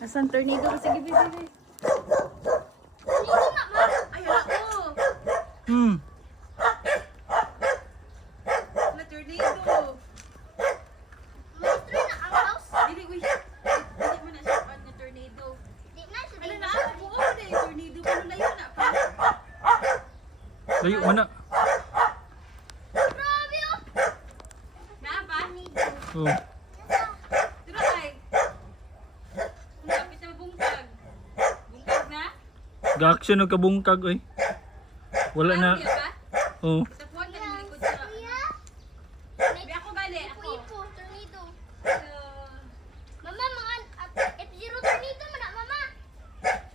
Asan tornado? Sige, bibi. Tornado na, ma. Ay, ako. Na tornado. Maestro na ang house. Dili, uy. Dili mo na siya pan nga tornado. Di na siya. Ano na ako buo na yung tornado. Ano na yun na pa? Layo man na. Grabe oh. Na pa? Oh. Dilo ay. Ang kapit na bungkag. Bungkag na? Ga-action og kabungkag oy. Wala na. Parang ba? Oh. Tapuan ka ng likod sa... Kuya. Bi ako gali, ako. Ipo, tornado. So, Mama, mga F0 tornado man na, mama.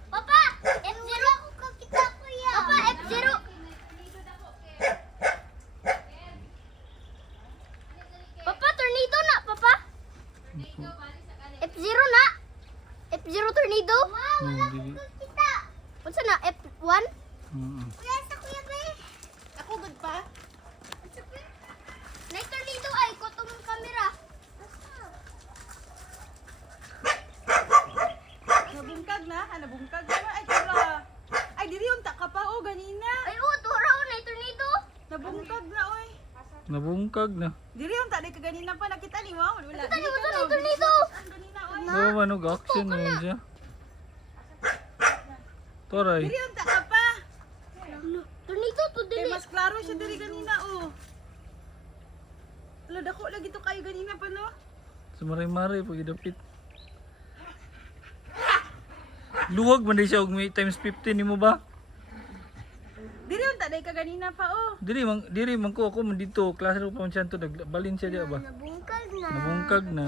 Papa, F0. Ako kakita, kuya. Papa, F0. Papa, tornado na, papa. F0 na. F0 tornado. Oh, dili. Kita. Unsa na F1? Kuya, sa kuya ba? ako good pa? Nay tornado ay kotong kamera. Nabungkag na? Nabungkag na? Ay, tara. Ay, diri yung taka pa, oh, ganina. Ay, oh, turaw nay tornado. Nabungkag na, oy. Nabungkag na. Diri yung taday ka ganina pa, nakita ni mo? Wala. Tani Dili mo ka, to no? nay tornado. Ang ganina, oy. Oh, ano ga-action na yun siya. Toray. Diri yung taka pa. Tornado to Kay dili. mas klaro siya diri ganina, oh. Ala, dako lagi to kayo ganina pa, no? Sumari-mari pag idapit. Luwag man di siya og may times 15 nimo ba? Diri yung taday ka ganina pa, oh. Diri man ko ako man dito klase ro pa man siya to nagbalin siya di ba? Nabungkag na. Nabungkag na.